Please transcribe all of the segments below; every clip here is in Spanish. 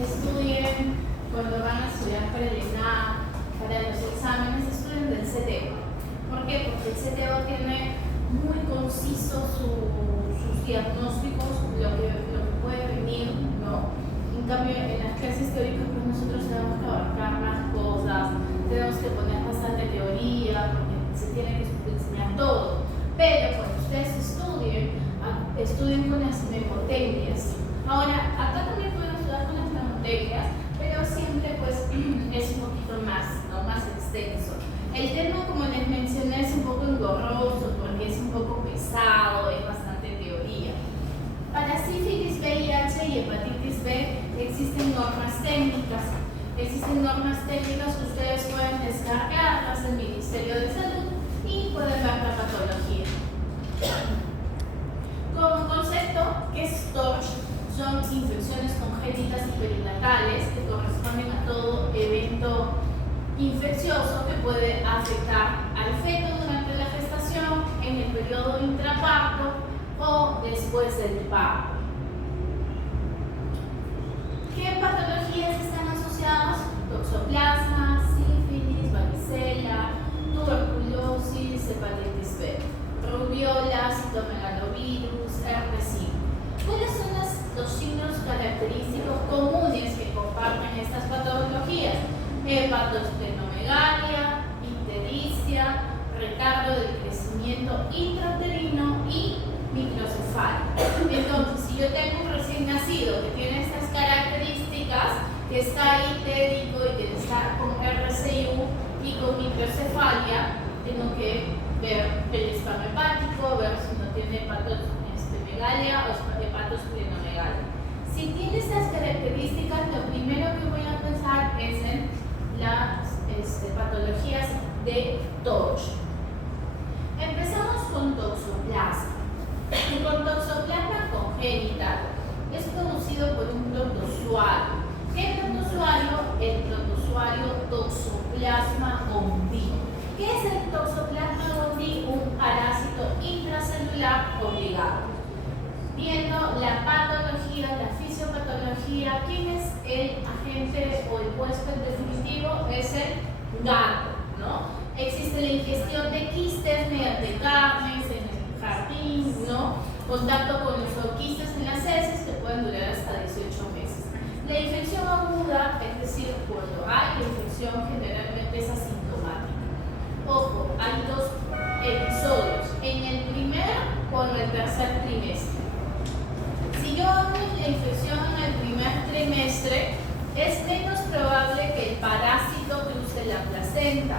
estudien cuando van a estudiar para el ENAD, para los exámenes, estudien del CTO. ¿Por qué? Porque el CTO tiene muy conciso sus diagnósticos, lo que puede venir, ¿no? En cambio, en las clases teóricas, pues nosotros tenemos que abarcar más cosas, tenemos que poner bastante teoría, porque se tiene que enseñar todo. Pero cuando ustedes estudien con las memotecnias. Ahora, acá también pueden estudiar con las memotecnias, pero siempre pues es un poquito más, ¿no? Más extenso. El tema, como les mencioné, es un poco engorroso porque es un poco pesado, es bastante teoría. Para sífilis, VIH y hepatitis B existen normas técnicas. Existen normas técnicas que ustedes pueden descargarlas del Ministerio de Salud y pueden ver la patología. Como concepto, ¿qué es TORCH? Son infecciones congénitas y perinatales que corresponden a todo evento infeccioso que puede afectar al feto durante la gestación, en el periodo intraparto o después del parto. ¿Qué patologías están asociadas? Toxoplasma, sífilis, varicela, tuberculosis, hepatitis B, rubiola, citomegalovirus, herpes simple. ¿Cuáles son los signos característicos comunes que comparten estas patologías? Hepatosplenomegalia, ictericia, retardo del crecimiento intrauterino y microcefalia. Entonces, si yo tengo un recién nacido que tiene estas características, que está ictérico y que está con RCIU y con microcefalia, tengo que ver el examen hepático, ver si no tiene hepatosmegalia o hepatosplenomegalia. Si tiene estas características, lo primero que voy a pensar es en las patologías de TORCH. Empezamos con toxoplasma. Con toxoplasma congénita es producido por un protozoario. ¿Qué protozoario? El protozoario Toxoplasma gondii. ¿Qué es el Toxoplasma gondii? Un parásito intracelular obligado. Viendo la patología, la fisiopatología, ¿quién es el agente o el huésped definitivo? Es el gato, ¿no? Existe la ingestión de quistes mediante carnes en el jardín, ¿no? Contacto con los zooquistes en las heces que pueden durar hasta 18 meses. La infección aguda, es decir, cuando hay la infección, generalmente es asintomática. Ojo, hay dos episodios, en el primer o en el tercer trimestre. Si yo hago la infección en el primer trimestre, es menos probable que el parásito cruce la placenta,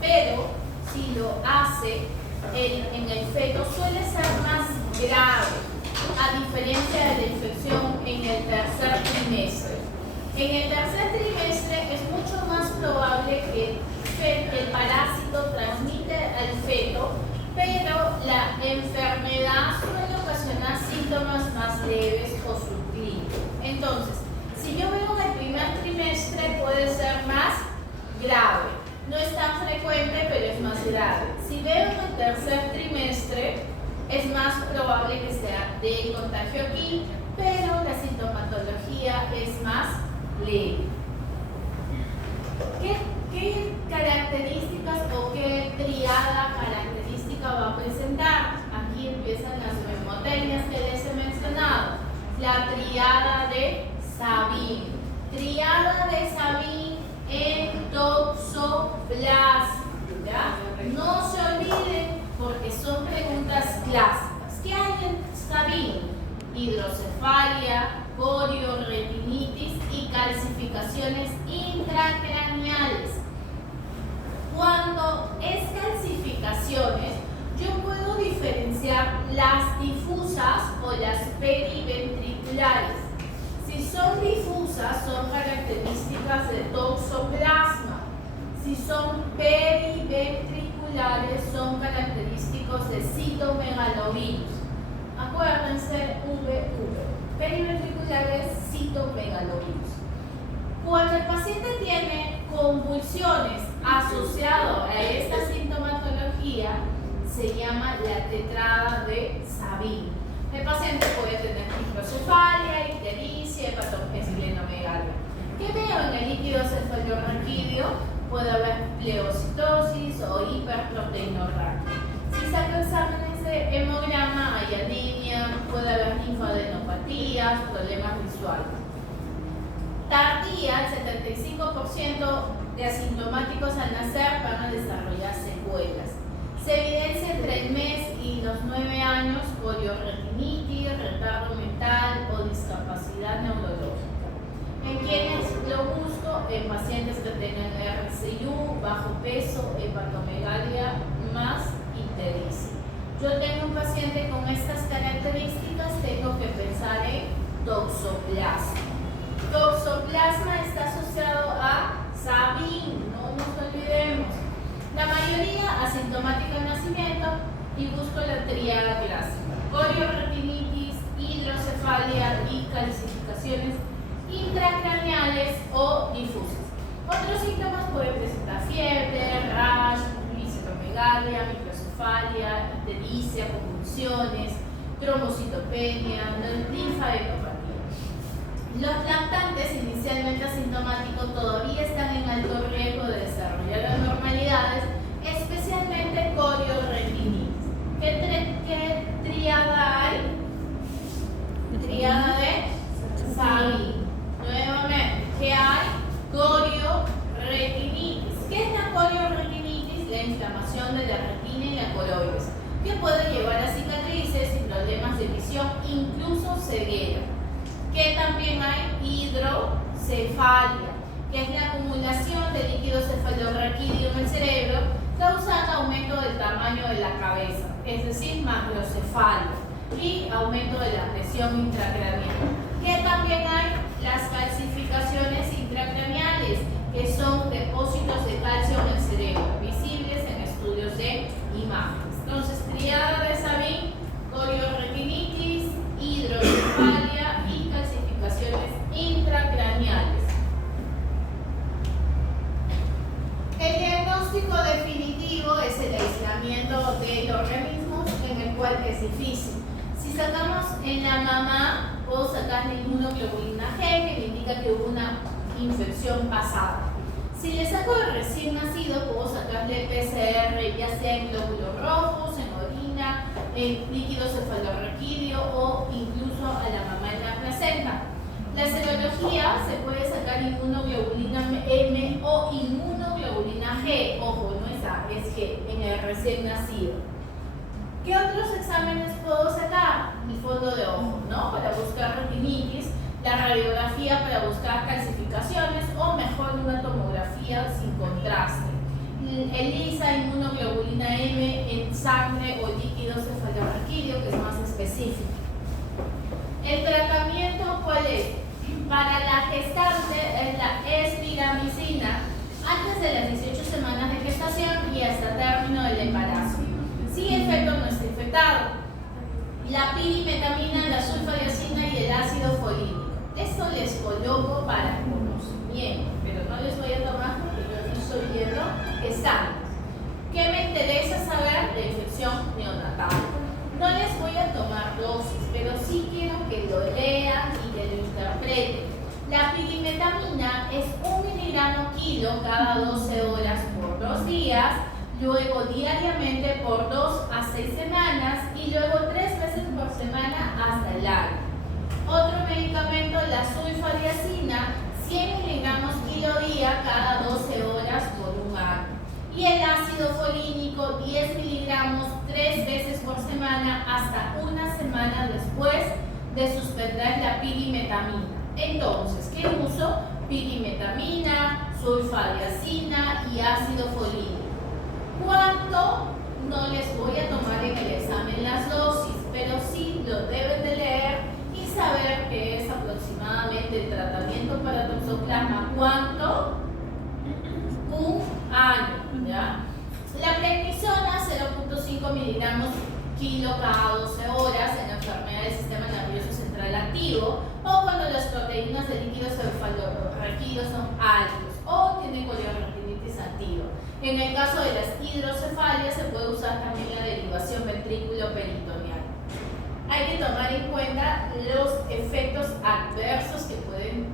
pero si lo hace en el feto suele ser más grave, a diferencia de la infección en el tercer trimestre. En el tercer trimestre es mucho más probable que el parásito transmite al feto, pero la enfermedad suele ocasionar síntomas más leves o subclínicos. Entonces, si yo veo en el primer trimestre puede ser más grave. No es tan frecuente, pero es más grave. Si veo en el tercer trimestre, es más probable que sea de contagio aquí, pero la sintomatología es más leve. ¿Qué características o qué triada característica va a presentar? Aquí empiezan las memotecnias que les he mencionado. La triada de Sabin. Triada de Sabin en toxoplasma. ¿Ya? No se olviden porque son preguntas clásicas. ¿Qué hay en Sabin? Hidrocefalia, corioretinitis y calcificaciones intracraneales. Cuando es calcificaciones, yo puedo diferenciar las difusas o las periventriculares. Si son difusas, son características de toxoplasma. Si son periventriculares, son característicos de citomegalovirus. Acuérdense, periventriculares, citomegalovirus. Cuando el paciente tiene convulsiones asociadas a esta sintomatología, se llama la tetrada de Sabin. El paciente puede tener microcefalia, ictericia, hepatosplenomegalia. ¿Qué veo en el líquido cefalorraquídeo? Puede haber pleocitosis o hiperproteinorraquia. Si saco exámenes de hemograma, hay anemia, puede haber linfadenopatías, problemas visuales. Tardía, el 75% de asintomáticos al nacer van a desarrollar secuelas. Se evidencia entre el mes y los 9 años corioretinitis, retardo mental o discapacidad neurológica. ¿En quienes lo busco? En pacientes que tengan RCU, bajo peso, hepatomegalia más ictericia. Yo tengo un paciente con estas características, tengo que pensar en toxoplasma. Toxoplasma está asociado a Sabin, no nos olvidemos. La mayoría asintomática al nacimiento y busco la tríada clásica: corioretinitis, hidrocefalia y calcificaciones intracraneales o difusas. Otros síntomas pueden presentar fiebre, rash, citomegalia, microcefalia, ictericia, convulsiones, trombocitopenia, linfadenopatía. Los lactantes inicialmente asintomáticos todavía están en alto riesgo de desarrollar anormalidades, especialmente corioretinitis. ¿Qué tríada hay? Tríada de Sabin. Nuevamente, ¿qué hay? Corioretinitis. ¿Qué es la corioretinitis? La inflamación de la retina y la coroides, que puede llevar a cicatrices y problemas de visión, incluso ceguera. Que también hay hidrocefalia, que es la acumulación de líquido cefalorraquídeo en el cerebro, causando aumento del tamaño de la cabeza, es decir, macrocefalia, y aumento de la presión intracraneal. Que también hay las calcificaciones intracraneales, que son depósitos de calcio en el cerebro, visibles en estudios de imágenes. Entonces, tríada de Sabin, corioretinitis, hidrocefalia y calcificaciones intracraneales. El diagnóstico definitivo es el aislamiento de organismos, en el cual es difícil. Si sacamos en la mamá, puedo sacar inmunoglobulina G, que me indica que hubo una infección pasada. Si le saco de recién nacido, puedo sacarle PCR, ya sea en glóbulos rojos, en orina, en líquido cefalorraquídeo o incluso a la mamá en la placenta. La serología se puede sacar inmunoglobulina M o inmunoglobulina G, ojo, no es A, es G, en el recién nacido. ¿Qué otros exámenes puedo sacar? Mi fondo de ojo, ¿no? Para buscar retinitis, la radiografía para buscar calcificaciones o mejor una tomografía sin contraste. ELISA, inmunoglobulina M en sangre o líquido cefalorraquídeo, que es más específico. ¿El tratamiento cuál es? Para la gestante es la espiramicina antes de las 18 semanas de gestación y hasta término del embarazo. Si el feto no está infectado. La pirimetamina, la sulfadiazina y el ácido folínico. Esto les coloco para conocimiento, pero no les voy a tomar porque yo no estoy viendo que están. ¿Qué me interesa saber? La infección neonatal. No les voy a tomar dosis, pero sí quiero que lo lean y que lo interpreten. La pirimetamina es 1 miligramo kilo cada 12 horas por 2 días, luego diariamente por 2 a 6 semanas y luego 3 veces por semana hasta el año. Otro medicamento, la sulfadiazina, 100 miligramos kilo día cada 12 horas por 1 año. Y el ácido folínico, 10 miligramos 3 veces por semana hasta 1 semana después de suspender la pirimetamina. Entonces, ¿qué uso? Pirimetamina, sulfadiazina y ácido folínico. ¿Cuánto? No les voy a tomar en el examen las dosis, pero sí lo deben de leer y saber que es aproximadamente el tratamiento para toxoplasma. ¿Cuánto? 1 año, ¿ya? La prednisona, 0.5 miligramos kilo cada 12 horas en la enfermedad del sistema nervioso central activo o cuando las proteínas del líquido cefalorraquídeo son altos o tienen corioretinitis activa. En el caso de las hidrocefalias se puede usar también la derivación ventrículo-peritoneal. Hay que tomar en cuenta los efectos adversos que pueden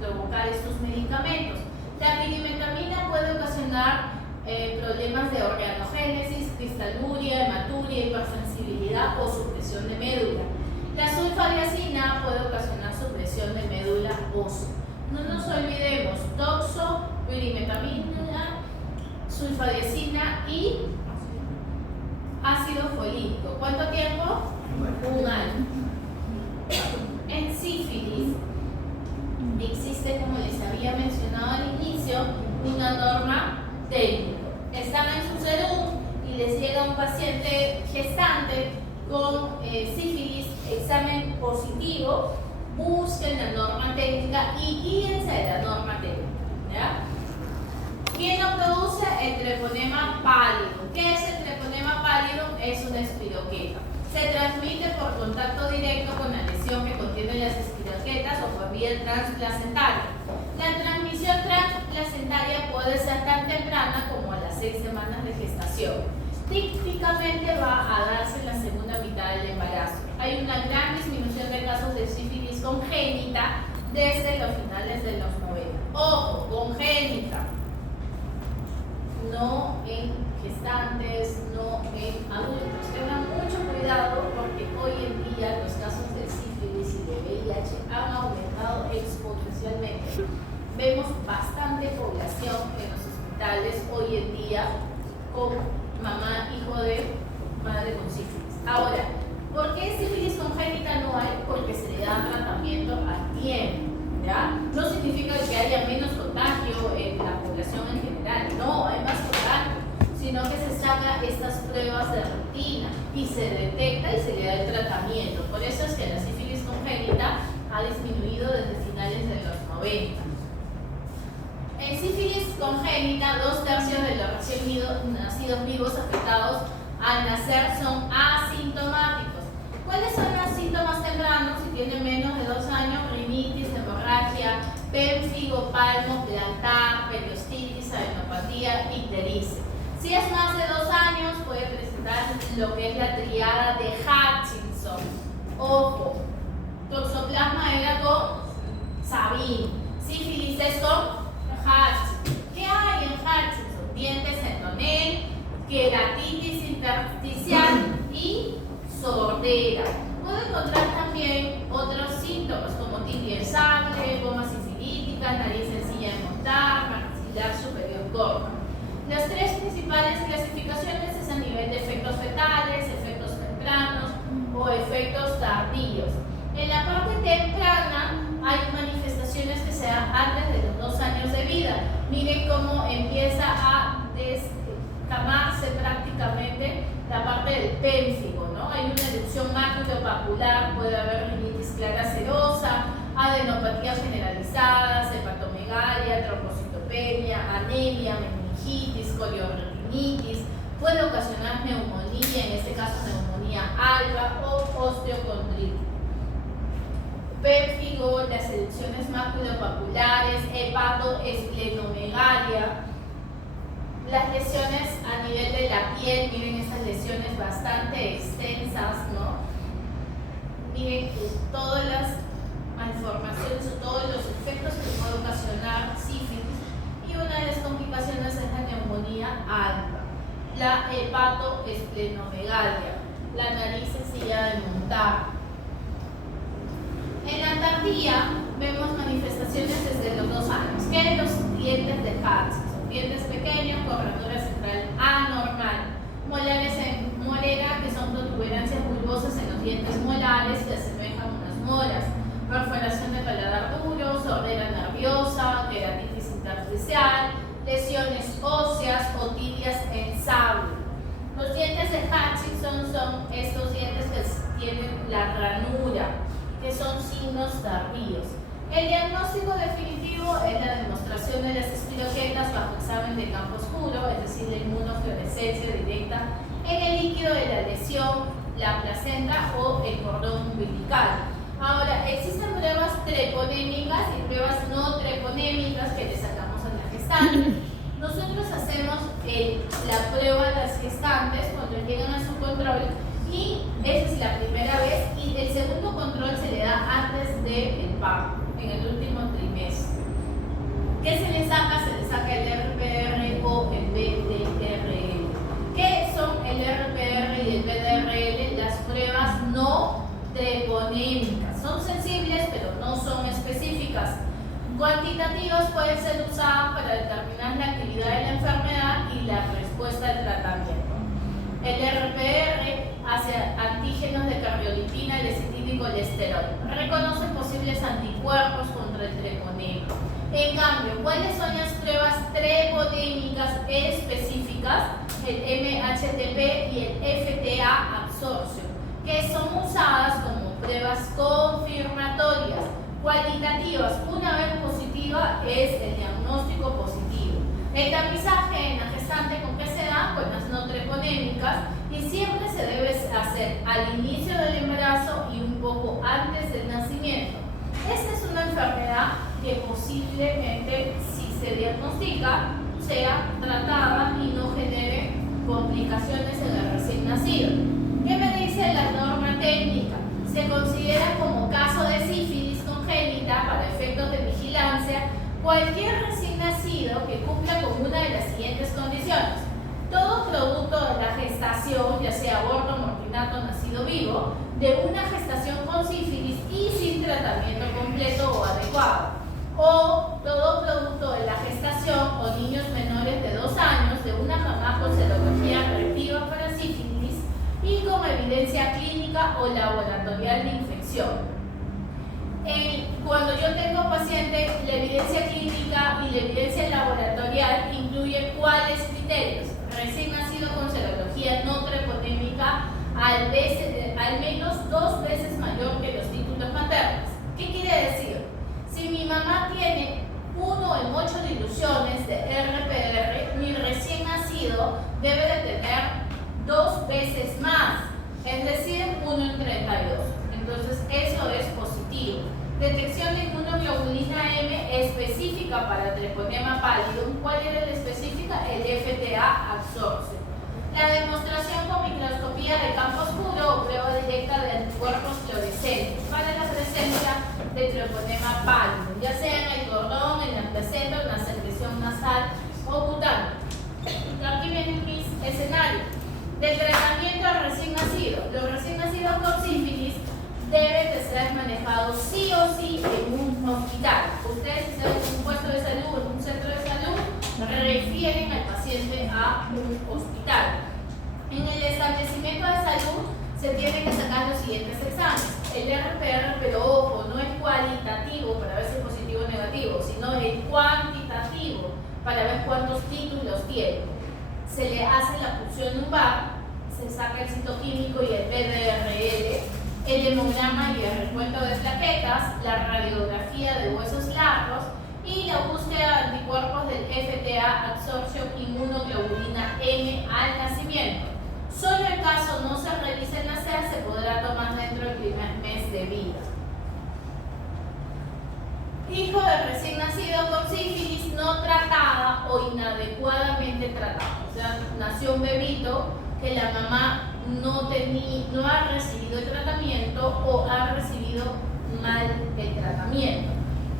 provocar estos medicamentos. La pirimetamina puede ocasionar problemas de organogénesis, cristalúria, hematuria, hipersensibilidad o supresión de médula. La sulfadiazina puede ocasionar supresión de médula ósea. No nos olvidemos, toxo, pirimetamina, sulfadiazina y ácido folílico. ¿Cuánto tiempo? Un año. En sífilis existe, como les había mencionado al inicio, una norma técnica. Están en su serum y les llega un paciente gestante con sífilis, examen positivo, busquen la norma técnica y guíense de la norma técnica, ¿ya? ¿Quién lo produce? El treponema pálido. ¿Qué es el treponema pálido? Es una espiroqueta. Se transmite por contacto directo con la lesión que contiene las espiroquetas o por vía transplacentaria. La transmisión transplacentaria puede ser tan temprana como a las 6 semanas de gestación. Típicamente va a darse en la segunda mitad del embarazo. Hay una gran disminución de casos de sífilis congénita desde los finales de los 90. Ojo, congénita. No en gestantes, no en adultos. Tengan mucho cuidado porque hoy en día los casos de sífilis y de VIH han aumentado exponencialmente. Vemos bastante población en los hospitales hoy en día con mamá, hijo de madre con sífilis. Ahora, ¿por qué sífilis congénita no hay? Porque se le da tratamiento a tiempo, ¿ya? No significa que haya menos contagio en la población en general, no, hay más contagio, sino que se saca estas pruebas de rutina y se detecta y se le da el tratamiento. Por eso es que la sífilis congénita ha disminuido desde finales de los 90. En sífilis congénita, 2/3 de los recién nacidos vivos afectados al nacer son asintomáticos. ¿Cuáles son los síntomas tempranos? Si tienen menos de 2 años, rinitis, hemorragia, pénfigo, palmo, plantar, periostitis, adenopatía, ictericia. Si es más de 2 años, puede presentar lo que es la triada de Hutchinson. Ojo, toxoplasma era con Sabin, sífilis es con Hutchinson. ¿Qué hay en Hutchinson? Dientes en tonel, queratitis intersticial y sordera. Puede encontrar también otros síntomas como tibia en sangre, goma sifilítica, nariz sencilla de montar, maxilar superior corta. Las 3 principales clasificaciones es a nivel de efectos fetales, efectos tempranos o efectos tardíos. En la parte temprana hay manifestaciones que se dan antes de los 2 años de vida. Miren cómo empieza a descamarse prácticamente la parte del pénfigo, ¿no? Hay una erupción maculopapular, puede haber rinitis clara serosa, adenopatía generalizada, hepatomegalia, trombocitopenia, anemia, meningitis, coriorrinitis, puede ocasionar neumonía, en este caso neumonía alba o osteocondritis. Pénfigo, las erupciones maculopapulares, hepatoesplenomegalia, las lesiones a nivel de la piel, miren estas lesiones bastante extensas, ¿no? Miren todas las malformaciones o todos los efectos que puede ocasionar sífilis, y una de las complicaciones es la neumonía alba, la hepatoesplenomegalia, la nariz sencilla de montar. En la tardía vemos manifestaciones desde los 2 años, que los dientes de Hutchinson, dientes pequeños con ranura central anormal, molares en molera, que son protuberancias bulbosas en los dientes molares que asemejan unas moras, perforación de paladar duro, sordera nerviosa, queratitis intersticial, lesiones óseas o tibias en sable. Los dientes de Hutchinson son estos dientes que tienen la ranura, que son signos tardíos. El diagnóstico definitivo es la demostración de las espiroquetas bajo examen de campo oscuro, es decir, la inmunofluorescencia directa en el líquido de la lesión, la placenta o el cordón umbilical. Ahora, existen pruebas treponémicas y pruebas no treponémicas que le sacamos a la gestante. Nosotros hacemos la prueba de las gestantes cuando llegan a su control, y esa es la primera vez, y el segundo control se le da antes del parto, en el último trimestre. ¿Qué se le saca? Se le saca el RPR o el BDRL. ¿Qué son el RPR y el BDRL? Las pruebas no treponémicas. Son sensibles, pero no son específicas. Cuantitativas pueden ser usadas para determinar la actividad de la enfermedad y la respuesta al tratamiento. El RPR hace antígenos de cardiolipina, lecitina y colesterol. Reconoce posibles anticuerpos contra el treponema. En cambio, ¿cuáles son las pruebas treponémicas específicas? El MHTP y el FTA absorción, que son usadas como pruebas confirmatorias. Cualitativas, una vez positiva, es el diagnóstico positivo. El tamizaje en la gestante, ¿con qué se da? Con las no treponémicas, y siempre se debe hacer al inicio del embarazo y un poco antes del nacimiento. Esta es una enfermedad que posiblemente, si se diagnostica, sea tratada y no genere complicaciones en el recién nacido. ¿Qué me dice la norma técnica? Se considera como caso de sífilis congénita para efectos de vigilancia cualquier recién nacido que cumpla con una de las siguientes condiciones. Todo producto de la gestación, ya sea aborto, mortinato, nacido vivo, de una gestación con sífilis y sin tratamiento completo o adecuado. O todo producto de la gestación o niños menores de 2 años de una mamá con serología reactiva para sífilis y con evidencia clínica o laboratorial de infección. Cuando yo tengo paciente, la evidencia clínica y la evidencia laboratorial incluye cuáles criterios. Recién nacido con serología no treponémica al menos 2 veces mayor que los títulos maternos. ¿Qué quiere decir? Si mi mamá tiene 1 en 8 diluciones de RPR, mi recién nacido debe de tener 2 veces más, es decir, 1 en 32. Entonces, eso es positivo. Detección de inmunoglobulina M específica para treponema pálido. ¿Cuál era la específica? El FTA absorción. La demostración con microscopía de campo oscuro o prueba directa de anticuerpos fluorescentes para la presencia de treponema pálido, ya sea en el cordón, en la placenta, en la secreción nasal o cutánea. Aquí vienen mis escenarios. Del tratamiento al recién nacido. Los recién nacidos con sífilis deben de ser manejados sí o sí en un hospital. Ustedes, si están en un puesto de salud, en un centro de salud, refieren al paciente a un hospital. En el establecimiento de salud se tienen que sacar los siguientes exámenes. El RPR, pero ojo, no es cualitativo para ver si es positivo o negativo, sino el cuantitativo para ver cuántos títulos tiene. Se le hace la punción lumbar, se saca el citoquímico y el BDRL, el hemograma y el recuento de plaquetas, la radiografía de huesos largos y la búsqueda de anticuerpos del FTA absorción inmunoglobulina M al nacimiento. Solo en caso no se revise el nacer, se podrá tomar dentro del primer mes de vida. Hijo de recién nacido con sífilis no tratada o inadecuadamente tratada. O sea, nació un bebito que la mamá no ha recibido el tratamiento o ha recibido mal el tratamiento.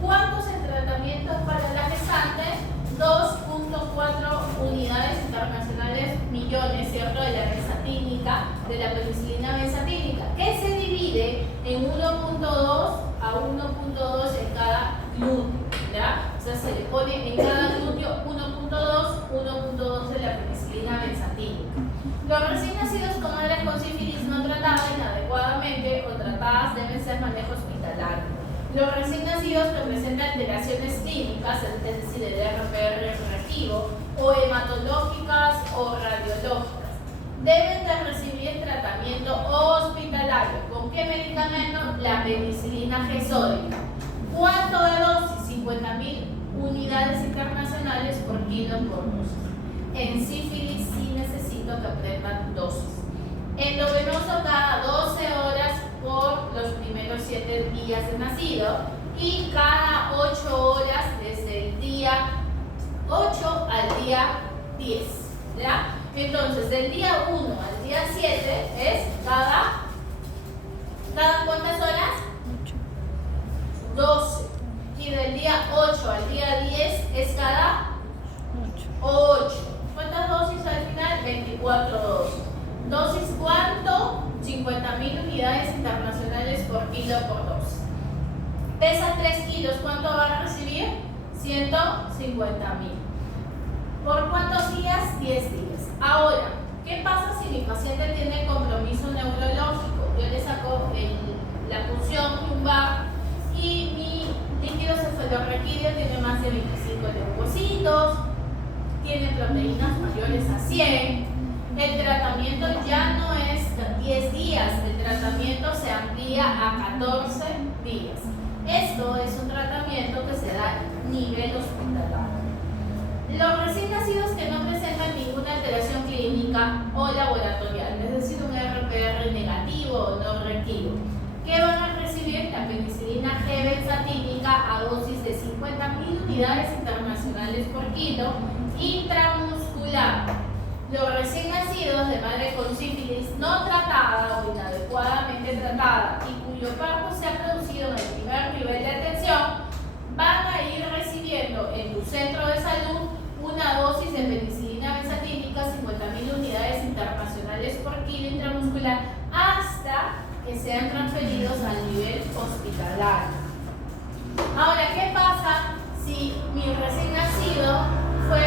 ¿Cuántos el tratamiento para la gestante? 2.4 unidades internacionales millones, ¿cierto? De la benzatínica, de la penicilina benzatínica, que se divide en 1.2 a 1.2 en cada glúteo, ¿ya? O sea, se le pone en cada glúteo 1.2 de la penicilina benzatínica. Los recién nacidos con madres con sífilis no tratadas inadecuadamente o tratadas deben ser manejo hospitalario. Los recién nacidos que presentan alteraciones clínicas, es decir, el RPR reactivo, o hematológicas o radiológicas, deben de recibir tratamiento hospitalario. ¿Con qué medicamento? La penicilina G sódica. ¿Cuánto de dosis? 50.000 unidades internacionales por kilo por dosis. En sífilis sí necesito que aprendan dosis. Endovenoso cada 12 horas por los primeros 7 días de nacido y cada 8 horas desde el día 8 al día 10, ¿ya? Entonces, del día 1 al día 7 es cada ¿cuántas horas? 12. Y del día 8 al día 10 es cada 8. ¿Cuántas dosis al final? 24 dosis. ¿Dosis cuánto? 50.000 unidades internacionales por kilo por dosis. Pesa 3 kilos, ¿cuánto va a recibir? 150.000. ¿Por cuántos días? 10 días. Ahora, ¿qué pasa si mi paciente tiene compromiso neurológico? Yo le saco la punción lumbar y mi líquido cefalorraquídeo tiene más de 25 leucocitos, tiene proteínas mayores a 100. El tratamiento ya no es 10 días, el tratamiento se amplía a 14 días. Esto es un tratamiento que se da a nivel hospitalario. Los recién nacidos que no presentan ninguna alteración clínica o laboratorial, es decir, un RPR negativo o no reactivo, ¿qué van a recibir? La penicilina G-benzatínica a dosis de 50.000 unidades internacionales por kilo intramuscular. Los recién nacidos de madre con sífilis no tratada o inadecuadamente tratada y cuyo parto se ha producido en el primer nivel de atención van a ir recibiendo en tu centro de salud una dosis de penicilina benzatínica 50.000 unidades internacionales por kilo intramuscular hasta que sean transferidos al nivel hospitalario. Ahora, ¿qué pasa si mi recién nacido fue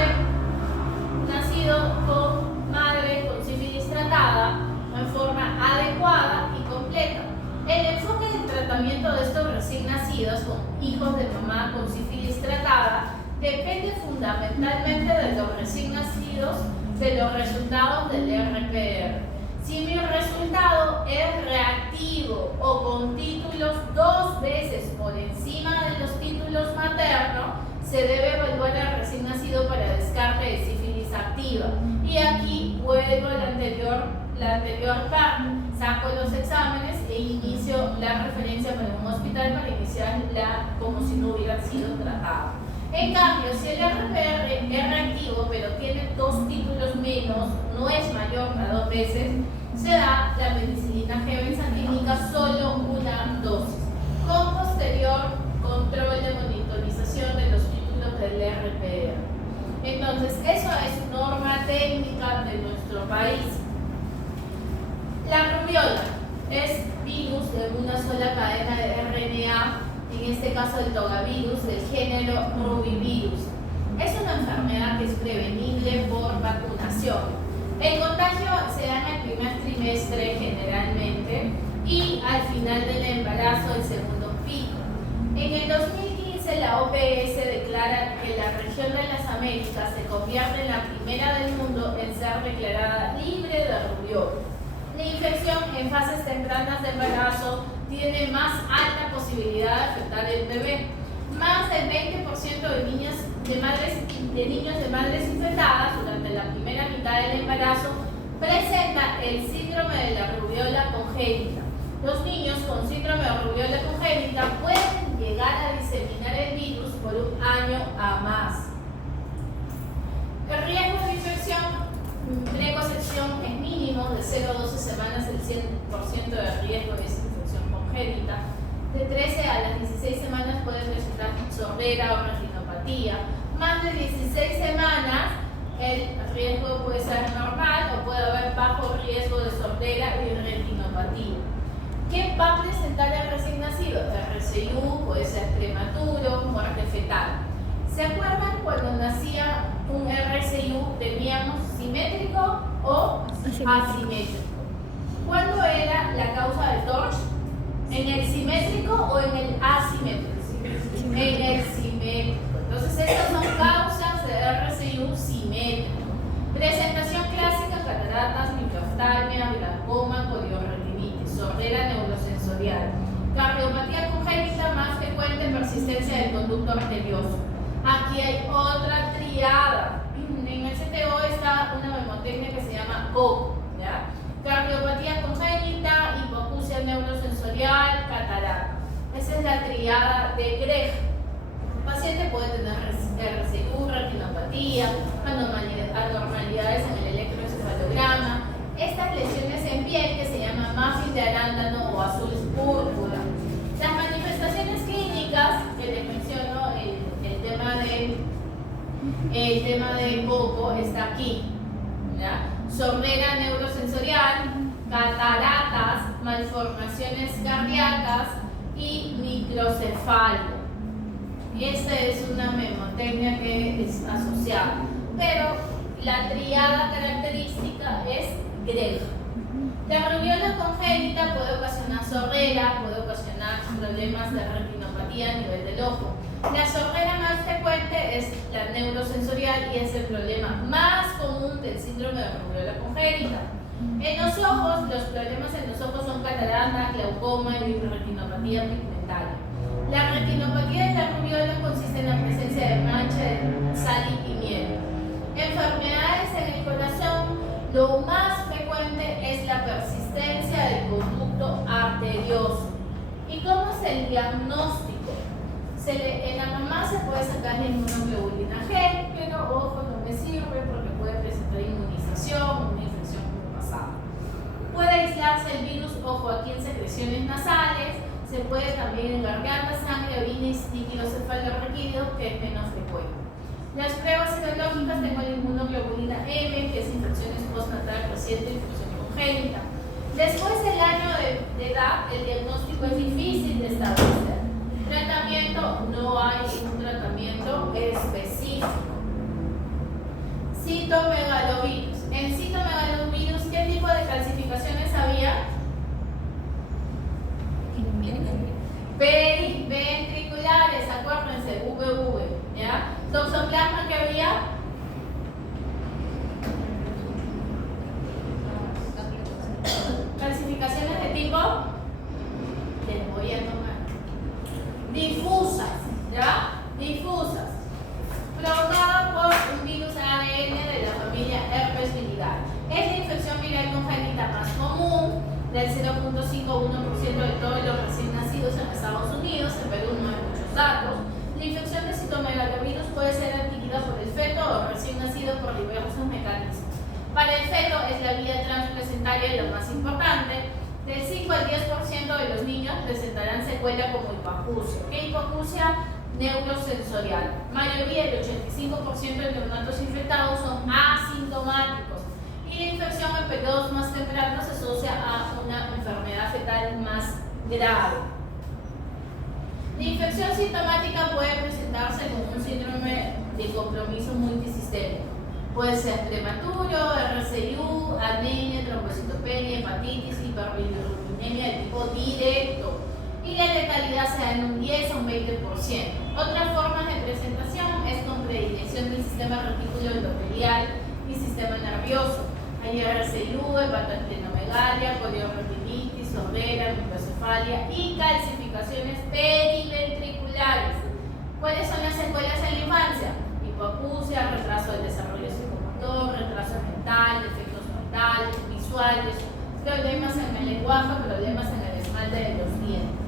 nacido con madre con sífilis tratada en forma adecuada y completa? El enfoque del tratamiento de estos recién nacidos con hijos de mamá con sífilis tratada depende fundamentalmente de los recién nacidos, de los resultados del RPR. Si mi resultado es reactivo o con títulos 2 veces por encima de los títulos maternos, se debe evaluar al recién nacido para descarte de sífilis activa. Y aquí vuelvo a la anterior parte. Saco los exámenes e inicio la referencia para un hospital para iniciarla como si no hubiera sido tratada. En cambio, si el RPR es reactivo pero tiene 2 títulos menos, no es mayor a 2 veces, se da la penicilina G-benzatínica solo una dosis, con posterior control de monitorización de los títulos del RPR. Entonces, eso es norma técnica de nuestro país. La rubiola es virus de una sola cadena de RNA, en este caso el togavirus del género Rubivirus. Es una enfermedad que es prevenible por vacunación. El contagio se da en el primer trimestre generalmente y al final del embarazo el segundo pico. En el 2015 la OPS declara que la región de las Américas se convierte en la primera del mundo en ser declarada libre de rubiola. La infección en fases tempranas de embarazo tiene más alta posibilidad de afectar al bebé. Más del 20% de niños de madres infectadas durante la primera mitad del embarazo presenta el síndrome de la rubiola congénita. Los niños con síndrome de rubiola congénita pueden llegar a diseminar el virus por un año a más. El riesgo de infección preconcepción es mínimo, de 0 a 12 semanas el 100% de riesgo es infección congénita. De 13 a las 16 semanas puede presentar sordera o retinopatía. Más de 16 semanas el riesgo puede ser normal o puede haber bajo riesgo de sordera y retinopatía. ¿Qué va a presentar el recién nacido? RCU, puede ser prematuro, muerte fetal. ¿Se acuerdan cuando nacía un RCU teníamos simétrico o asimétrico? ¿Cuándo era la causa de TORCH? ¿En el simétrico o en el asimétrico? En el simétrico. Entonces estas son causas de RCU simétrico. Presentación clásica: cataratas, microftalmia, glaucoma, poliorretinitis, sordera neurosensorial. Cardiopatía congénita más frecuente, persistencia del conducto arterioso. Aquí hay otra triada. En el CTO está una memotecnia que se llama COCO, ¿ya? Cardiopatía congénita, hipoacusia neurosensorial, catarata. Esa es la triada de Greg. El paciente puede tener RCU, retinopatía, anormalidades en el electroencefalograma. Estas lesiones en piel que se llama muffin de arándano o azul púrpura. Las manifestaciones clínicas que les menciono, el tema de problema de coco está aquí, ¿ya? Sordera neurosensorial, cataratas, malformaciones cardíacas y microcefalia. Esta es una memotecnia que es asociada, pero la triada característica es grega. La rubiola congénita puede ocasionar sordera, puede ocasionar problemas de retinopatía a nivel del ojo. La sordera más frecuente es la neurosensorial y es el problema más común del síndrome de rubiola congénita. En los ojos, los problemas en los ojos son cataratas, glaucoma y retinopatía pigmentaria. La retinopatía de la rubiola consiste en la presencia de mancha de sal y pimienta. Enfermedades en el corazón, lo más frecuente es la persistencia del conducto arterioso. ¿Y cómo es el diagnóstico? En la mamá se puede sacar la inmunoglobulina G, pero ojo, no me sirve porque puede presentar inmunización, una infección pasada. Puede aislarse el virus, ojo, aquí en secreciones nasales, se puede también en garganta, sangre, orina y líquido cefalorraquídeo, que es menos frecuente. Las pruebas serológicas, tengo la inmunoglobulina M, que es infecciones postnatal reciente, infección congénita. Después del año de edad, el diagnóstico es difícil de establecer. Tratamiento, no hay un tratamiento específico. Citomegalovirus. En citomegalovirus, ¿qué tipo de calcificaciones había? Periventriculares, acuérdense, VV, ¿ya? Toxoplasma, que había calcificaciones de tipo, les voy a tomar, difusas, ¿ya? Difusas, provocada por un virus ADN de la familia herpes viridae. Es la infección viral congénita más común, del 0.51% de todos los recién nacidos en Estados Unidos. En Perú no hay muchos datos. La infección de citomegalovirus puede ser adquirida por el feto o recién nacido por diversos mecanismos. Para el feto es la vía transplacentaria lo más importante. Del 5 al 10% de los niños presentarán secuela como hipoacusia. ¿Qué hipoacusia? Neurosensorial. Mayoría, el 85% de neonatos infectados son asintomáticos. Y la infección en periodos más tempranos se asocia a una enfermedad fetal más grave. La infección sintomática puede presentarse como un síndrome de compromiso multisistémico. Puede ser prematuro, RCU, anemia, trombocitopenia, hepatitis, hiperbilirubinemia de tipo directo. Y la letalidad se da en un 10 a un 20%. Otras formas de presentación es con predilección del sistema reticulo endotelial y sistema nervioso. Hay RCU, hepatoadenomegalia, poliorretinitis, sordera, microcefalia y calcificaciones periventriculares. ¿Cuáles son las secuelas en la infancia? Hipoacusia, retraso del desarrollo psicomotor, retraso mental, defectos mentales, visuales, problemas en el lenguaje, problemas en el esmalte de los dientes.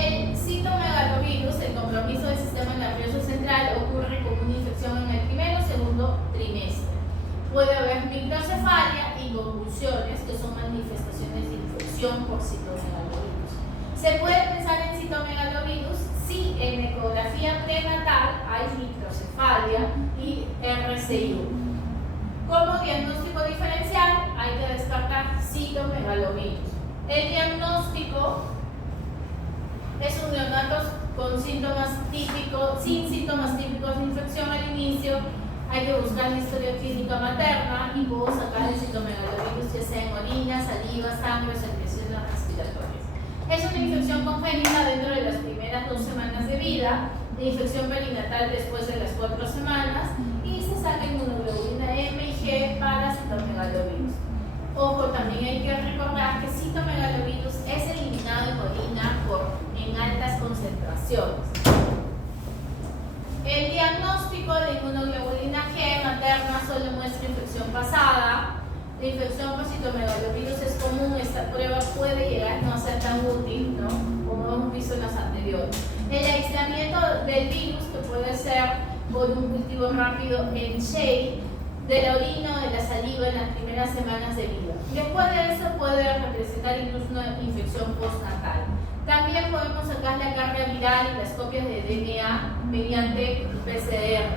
El citomegalovirus, el compromiso del sistema nervioso central, ocurre como una infección en el primero o segundo trimestre. Puede haber microcefalia y convulsiones, que son manifestaciones de infección por citomegalovirus. Se puede pensar en citomegalovirus si en ecografía prenatal hay microcefalia y RCU. Como diagnóstico diferencial, hay que descartar citomegalovirus. El diagnóstico es un neonato con síntomas típicos, sin síntomas típicos de infección al inicio. Hay que buscar la historia clínica materna y puedo sacar el citomegalovirus ya sea en orina, saliva, sangre o secreciones respiratorias. Es una infección congénita dentro de las primeras 2 semanas de vida, de infección perinatal después de las 4 semanas y se saca inmunoglobulina M y G para citomegalovirus. Ojo, también hay que recordar que citomegalovirus es eliminado en orina en altas concentraciones. El diagnóstico de inmunoglobulina G materna solo muestra infección pasada. La infección por citomegalovirus es común. Esta prueba puede llegar no a ser tan útil, ¿no?, como hemos visto en las anteriores. El aislamiento del virus, que puede ser por un cultivo rápido en shake, de la orina o de la saliva en las primeras semanas de vida. Después de eso puede representar incluso una infección postnatal. También podemos sacar la carga viral y las copias de DNA mediante PCR.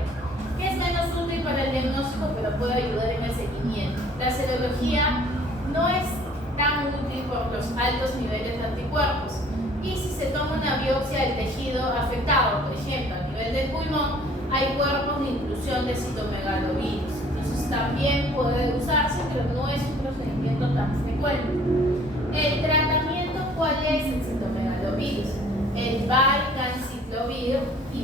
que es menos útil para el diagnóstico, pero puede ayudar en el seguimiento. La serología no es tan útil por los altos niveles de anticuerpos. Y si se toma una biopsia del tejido afectado, por ejemplo, a nivel del pulmón, hay cuerpos de inclusión de citomegalovirus. Entonces también puede usarse, pero no es un procedimiento tan frecuente. ¿El tratamiento cuál es el citomegalovirus? El valganciclovir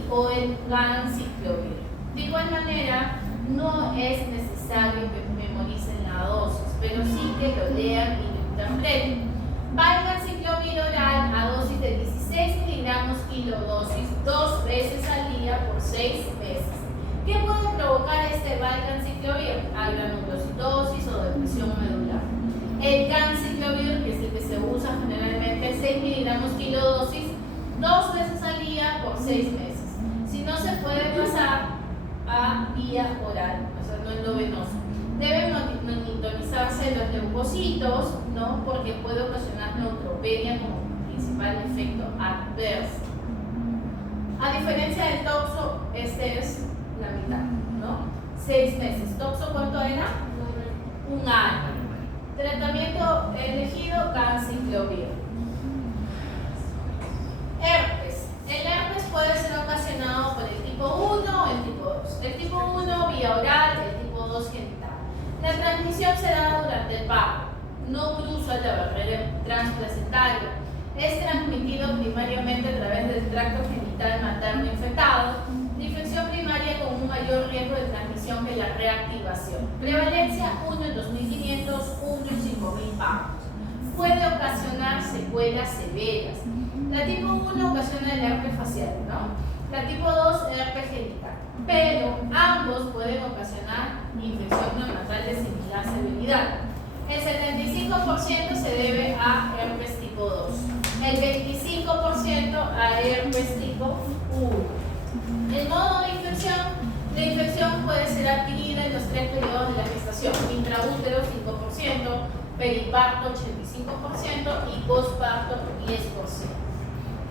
o el ganciclovir. De igual manera, no es necesario que memoricen la dosis, pero sí que lo lean y lo interpreten. Valganciclovir oral a dosis de 16 miligramos kilodosis 2 veces al día por 6 meses. ¿Qué puede provocar este valganciclovir? Granulocitosis o depresión medular. El ganciclovir, que es el que se usa generalmente, 6 miligramos kilodosis 2 veces al día por 6 meses. Si no, se puede pasar a vía oral, o sea, no endovenoso. Deben monitorizarse los leucocitos, ¿no? Porque puede ocasionar neutropenia como principal efecto adverso. A diferencia del toxo, este es la mitad, ¿no? 6 meses. ¿Toxo cuánto era? 1 año. Tratamiento elegido, ganciclovir. Herpes. El herpes puede ser ocasionado por el tipo 1 o el tipo 2. El tipo 1 vía oral, el tipo 2 genital. La transmisión se da durante el parto, no cruza la barrera transplacentaria. Es transmitido primariamente a través del tracto genital materno infectado. La infección primaria con un mayor riesgo de transmisión que la reactivación. Prevalencia 1 en 2.500, 1 en 5.000 partos. Puede ocasionar secuelas severas. La tipo 1 ocasiona el herpes facial, ¿no? La tipo 2, herpes genital. Pero ambos pueden ocasionar infección neonatal de similar severidad. El 75% se debe a herpes tipo 2. El 25% a herpes tipo 1. El modo de infección. La infección puede ser adquirida en los 3 periodos de la gestación. Intraútero 5%, periparto 85% y posparto 10%.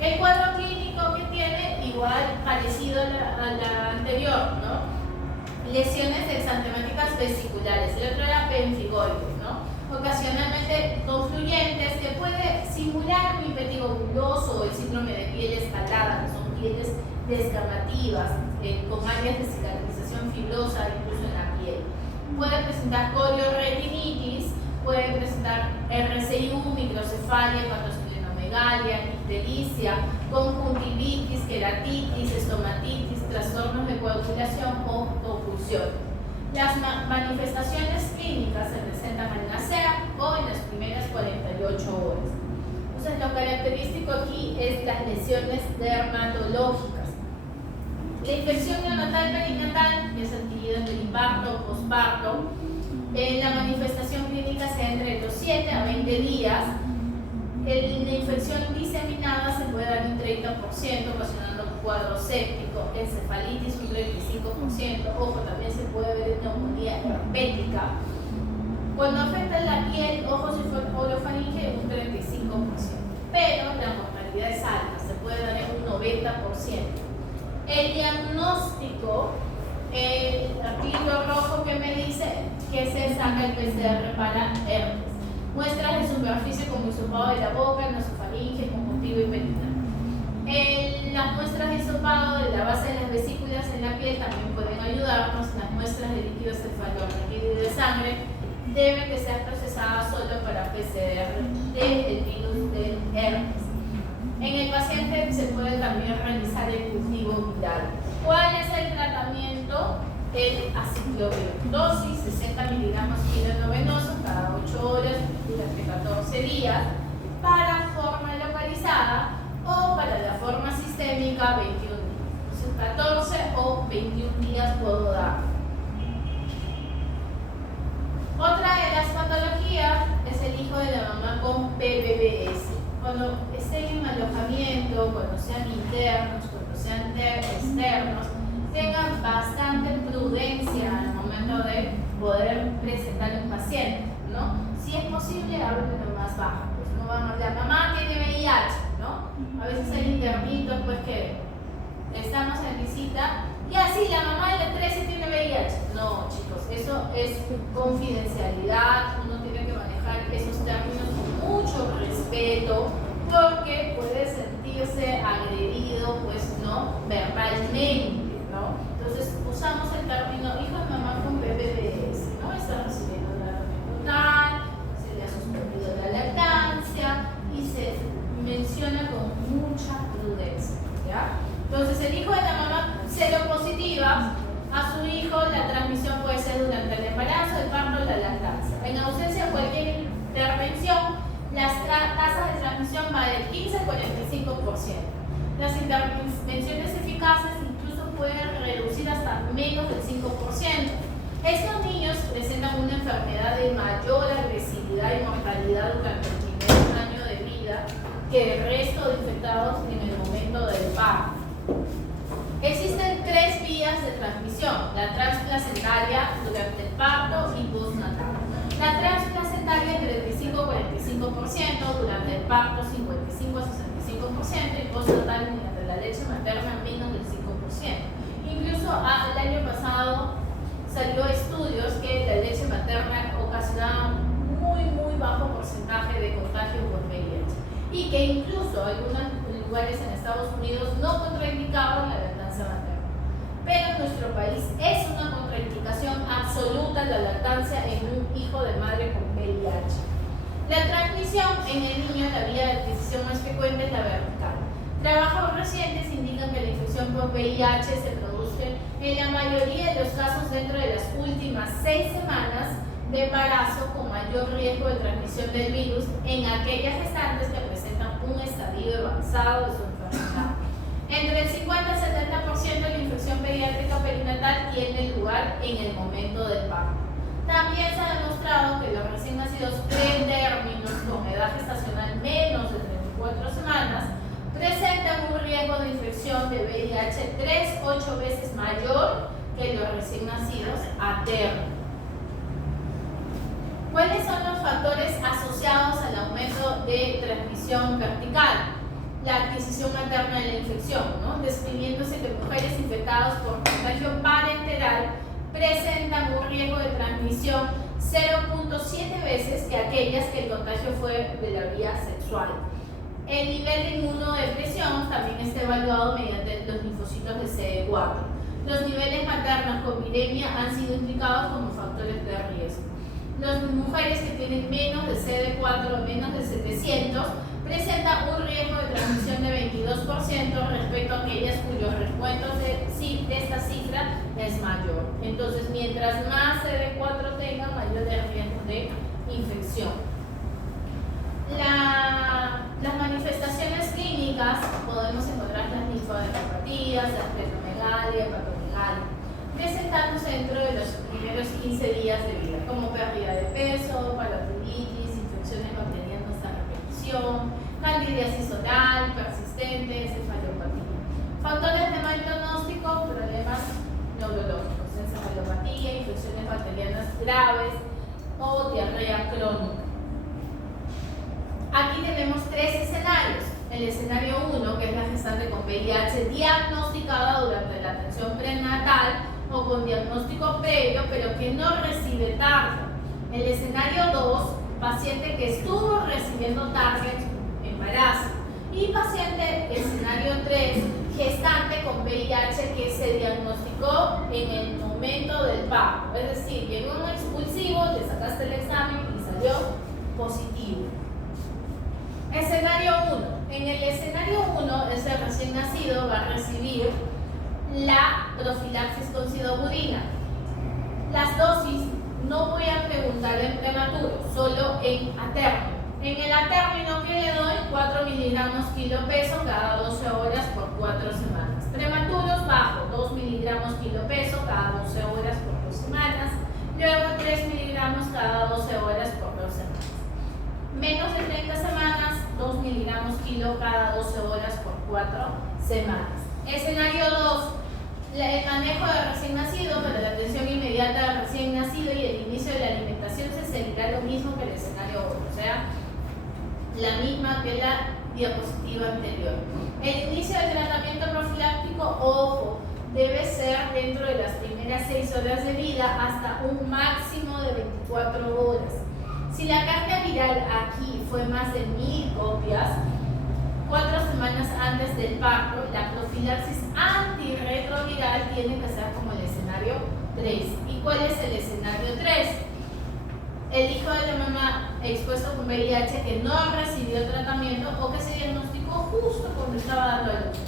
El cuadro clínico que tiene, igual parecido a la anterior, ¿no? Lesiones exantemáticas vesiculares, el otro era pemfigoides, ¿no? Ocasionalmente confluyentes, que puede simular un impetigo bulloso o el síndrome de piel escalada, que son pieles descamativas, con áreas de cicatrización fibrosa incluso en la piel. Puede presentar corioretinitis, puede presentar RCIU, microcefalia, hepatosplenomegalia, ictericia, conjuntivitis, queratitis, estomatitis, trastornos de coagulación o confusión. Las manifestaciones clínicas se presentan al nacer o en las primeras 48 horas. Entonces, lo característico aquí es las lesiones dermatológicas. La infección neonatal perinatal, que es adquirida en periparto o posparto, la manifestación clínica se da entre los 7 a 20 días. La infección diseminada se puede dar un 30%, ocasionando un cuadro séptico, encefalitis un 35%, ojo, también se puede ver neumonía herpética. Cuando afecta la piel, ojos y orofaringe, un 35%. Pero la mortalidad es alta, se puede dar en un 90%. El diagnóstico, el artículo rojo que me dice que se saca el PCR para herpes. Muestras de superficie como hisopado de la boca, nasofaringe, conjuntivo y perineal. Las muestras de hisopado de la base de las vesículas en la piel también pueden ayudarnos. Las muestras de líquido cefalorraquídeo y de sangre deben de ser procesadas solo para PCR del virus del herpes. En el paciente se puede también realizar el cultivo viral. ¿Cuál es el tratamiento? El aciclovir. Dosis 60 miligramos intravenoso cada 8 horas durante 14 días para forma localizada o para la forma sistémica 21 días. Entonces 14 o 21 días puedo dar. Otra de las patologías es el hijo de la mamá con PBBS. Cuando estén en alojamiento, cuando sean internos, cuando sean externos, tengan bastante prudencia al momento de poder presentar a un paciente, ¿no? Si es posible, hablen de lo más bajo, pues no van a hablar, mamá tiene VIH, ¿no? A veces hay internitos, pues que estamos en visita, y así la mamá de la 13 tiene es confidencialidad, uno tiene que manejar esos términos con mucho respeto, porque puede sentirse agredido, pues, ¿no? Verbalmente, ¿no? Entonces usamos el término hijo de mamá con BBBS, ¿no? Está recibiendo la total, se le ha suspendido la lactancia y se menciona con mucha prudencia, ¿ya? Entonces el hijo de la mamá seropositiva, a su hijo la transmisión puede ser durante el embarazo, el parto o la lactancia. En ausencia de cualquier intervención, las tasas de transmisión van del 15 al 45%. Las intervenciones eficaces incluso pueden reducir hasta menos del 5%. Estos niños presentan una enfermedad de mayor agresividad y mortalidad durante el primer año de vida que el resto de infectados en el momento del parto. Existen 3 vías de transmisión: la transplacentaria durante el parto y postnatal. La transplacentaria es 35 a 45%, durante el parto 55 a 65% y postnatal mediante la leche materna menos del 5%. Incluso el año pasado salió estudios que la leche materna ocasionaba muy bajo porcentaje de contagio por VIH y que incluso algunos lugares en Estados Unidos no contraindicaban la lactancia materna. Pero en nuestro país es una contraindicación absoluta la lactancia en un hijo de madre con VIH. La transmisión en el niño, la vía de adquisición más frecuente es la vertical. Trabajos recientes indican que la infección por VIH se produce en la mayoría de los casos dentro de las últimas 6 semanas de embarazo, con mayor riesgo de transmisión del virus en aquellas gestantes que presentan un estadio avanzado de su enfermedad. Entre el 50 y 70% de la infección pediátrica perinatal tiene lugar en el momento del parto. También se ha demostrado que los recién nacidos pretérminos con edad gestacional menos de 34 semanas presentan un riesgo de infección de VIH 3-8 veces mayor que los recién nacidos a término. ¿Cuáles son los factores asociados al aumento de transmisión vertical? La adquisición materna de la infección, ¿no? Describiéndose que mujeres infectadas por contagio parenteral presentan un riesgo de transmisión 0.7 veces que aquellas que el contagio fue de la vía sexual. El nivel de inmunodepresión también está evaluado mediante los linfocitos de CD4. Los niveles maternos con viremia han sido indicados como factores de riesgo. Las mujeres que tienen menos de CD4 o menos de 700 presentan un riesgo de transmisión de 22% respecto a aquellas cuyos recuentos de esta cifra es mayor. Entonces, mientras más CD4 tengan, mayor el riesgo de infección. Las manifestaciones clínicas podemos encontrar las linfadenopatías, la esplenomegalia, hepatomegalia, presentándose dentro de los primeros 15 días de vida, como pérdida de peso, palatinitis, infecciones bacterianas a repetición, candidiasis oral, persistente, encefalopatía. Factores de mal pronóstico, problemas neurológicos, encefalopatía, infecciones bacterianas graves o diarrea crónica. Aquí tenemos 3 escenarios. El escenario 1, que es la gestante con VIH diagnosticada durante la atención prenatal o con diagnóstico previo, pero que no recibe target. El escenario 2, paciente que estuvo recibiendo target embarazo. Y paciente, escenario 3, gestante con VIH que se diagnosticó en el momento del parto. Es decir, llegó un expulsivo, le sacaste el examen y salió positivo. Escenario 1. En el escenario 1, ese recién nacido va a recibir la profilaxis con sidobudina. Las dosis no voy a preguntar en prematuro, solo en atérmino. En el atérmino que le doy 4 miligramos kilo peso cada 12 horas por 4 semanas. Prematuros bajo 2 miligramos kilo peso cada 12 horas por 2 semanas. Luego 3 miligramos cada 12 horas por 2 semanas. Menos de 30 semanas, 2 miligramos kilo cada 12 horas por 4 semanas. Escenario 2. El manejo de recién nacido, para la atención inmediata del recién nacido y el inicio de la alimentación se seguirá lo mismo que el escenario 1, o sea, la misma que la diapositiva anterior. El inicio del tratamiento profiláctico, ojo, debe ser dentro de las primeras 6 horas de vida hasta un máximo de 24 horas. Si la carga viral aquí fue más de 1000 copias, 4 semanas antes del parto, la profilaxis antirretroviral tiene que ser como el escenario 3. ¿Y cuál es el escenario 3? El hijo de la mamá expuesto con VIH que no recibió tratamiento o que se diagnosticó justo cuando estaba dando a luz.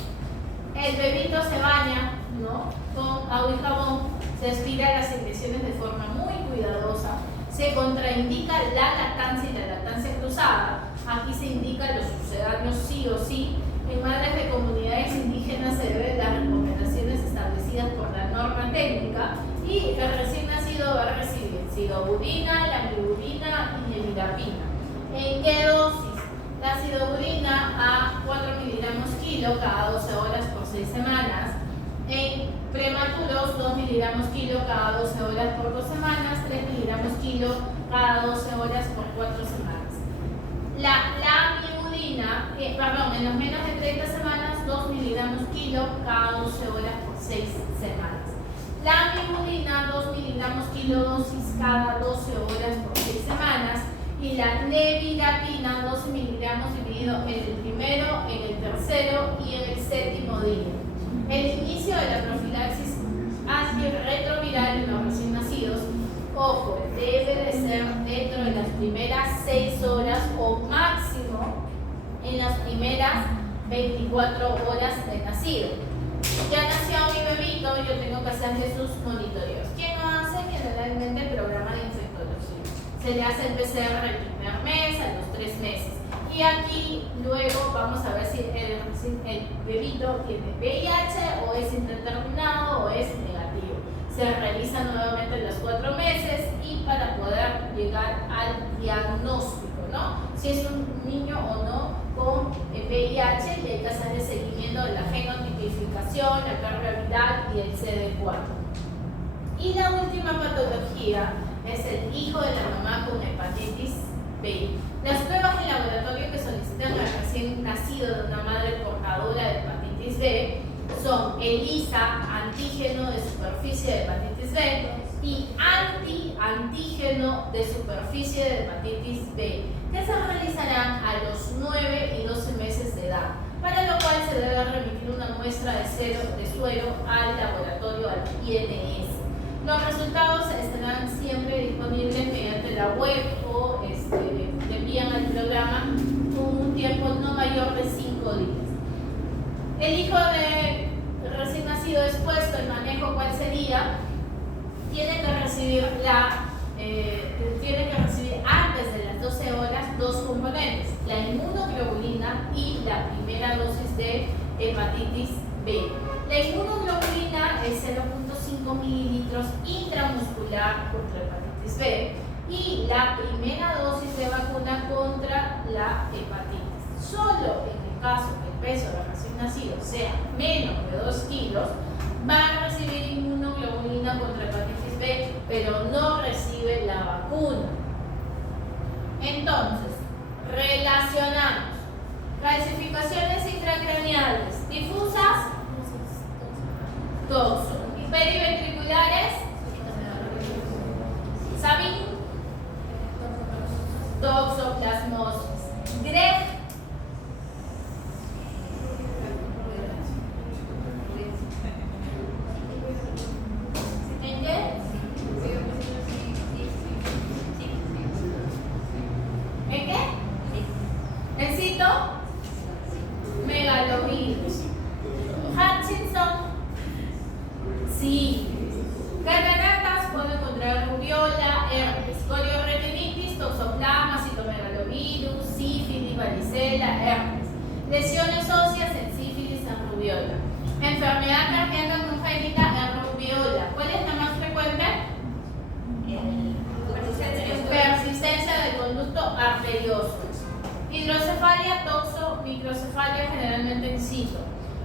El bebito se baña, ¿no?, con agua y jabón, se aspira las secreciones de forma muy cuidadosa, se contraindica la lactancia y la lactancia cruzada. Aquí se indican los sucedáneos sí o sí. En madres de comunidades indígenas se deben las recomendaciones establecidas por la norma técnica y el recién nacido va a recibir sidobudina, lamivudina y nevirapina. ¿En qué dosis? La sidobudina a 4 miligramos kilo cada 12 horas por 6 semanas. En prematuros, 2 miligramos kilo cada 12 horas por 2 semanas, 3 miligramos kilo cada 12 horas por 4 semanas. La lamivudina, en los menos de 30 semanas, 2 miligramos kilo cada 12 horas por 6 semanas. La lamivudina, 2 miligramos kilo dosis cada 12 horas por 6 semanas. Y la nevirapina, 12 miligramos dividido en el primero, en el tercero y en el séptimo día. El inicio de la profilaxis antirretroviral en los recién nacidos, ojo, debe de ser dentro de las primeras 6 horas o máximo en las primeras 24 horas de nacido. Ya nació mi bebito, yo tengo que hacerle sus monitoreos. ¿Quién lo hace? Generalmente el programa de infectología. Se le hace el PCR el primer mes, a los 3 meses. Y aquí luego vamos a ver si el bebito tiene VIH o es indeterminado o es negativo. Se realiza nuevamente en los 4 meses y para poder llegar al diagnóstico, ¿no? Si es un niño o no con VIH, y hay que hacer el seguimiento de la genotipificación, la carga viral y el CD4. Y la última patología es el hijo de la mamá con hepatitis B. Las pruebas de laboratorio que solicitan al recién nacido de una madre portadora de hepatitis B son ELISA, antígeno de superficie de hepatitis B, y antígeno de superficie de hepatitis B, que se realizarán a los 9 y 12 meses de edad, para lo cual se debe remitir una muestra de suero al laboratorio, al INS. Los resultados estarán siempre disponibles mediante la web o te envían al programa con un tiempo no mayor de 5 días. El hijo de recién nacido expuesto, el manejo, ¿cuál sería? Tiene que recibir antes de las 12 horas 2 componentes, la inmunoglobulina y la primera dosis de hepatitis B. La inmunoglobulina es 0.5 mililitros intramuscular contra hepatitis B y la primera dosis de vacuna contra la hepatitis. Solo en el caso que el peso del recién nacido sea menos de 2 kilos, va a recibir inmunoglobulina contra hepatitis B, pero no recibe la vacuna. Entonces, relacionamos calcificaciones intracraneales difusas, toxo, y periventriculares, sabin, toxoplasmosis, greg, ¿en qué? ¿En qué? ¿En cito? Megalovirus. Hutchinson. Sí. Cataratas puede encontrar rubiola, herpes, corioretinitis, toxoplasma, citomegalovirus, sífilis, varicela, herpes. Lesiones óseas en sífilis, en rubiola. Enfermedad cardíaca congénita en rubiola. ¿Cuál es la más frecuente? Persistencia del conducto arterioso. Hidrocefalia, toxo, microcefalia generalmente en cito.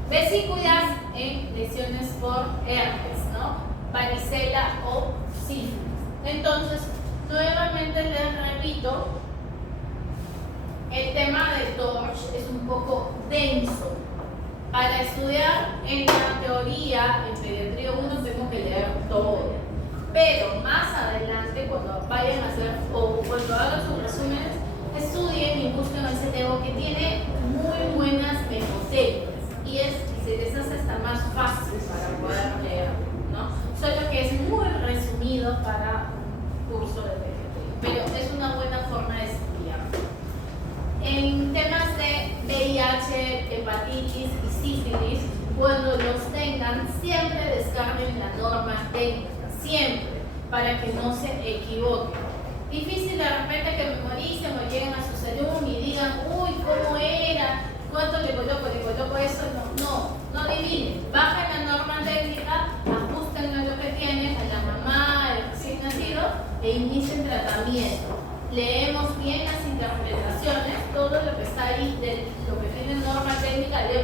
Vesículas en lesiones por herpes, ¿no? Varicela o sífilis. Entonces, nuevamente les repito, el tema de TORCH es un poco denso. Para para estudiar en la teoría, en pediatría 1 tengo que leer todo. Pero más adelante, cuando vayan a hacer o cuando hagan sus resúmenes, estudien y busquen el CTO que tiene muy buenas memotecas y se les hace hasta más fácil para poder leer, ¿no? Solo que es muy resumido para un curso de pediatría, pero es una buena forma de estudiar. En temas de VIH, hepatitis y sífilis, cuando los tengan, siempre descarguen la norma técnica, siempre, para que no se equivoquen. Difícil de repente que memoricen o lleguen a su salud y digan, uy, ¿cómo era? ¿Cuánto le coloco eso? No adivinen. Bajen la norma técnica, ajusten a lo que tienen, a la mamá, al recién nacido, e inicien tratamiento. Leemos bien las interpretaciones, todo lo que está ahí, de lo que tiene norma técnica, le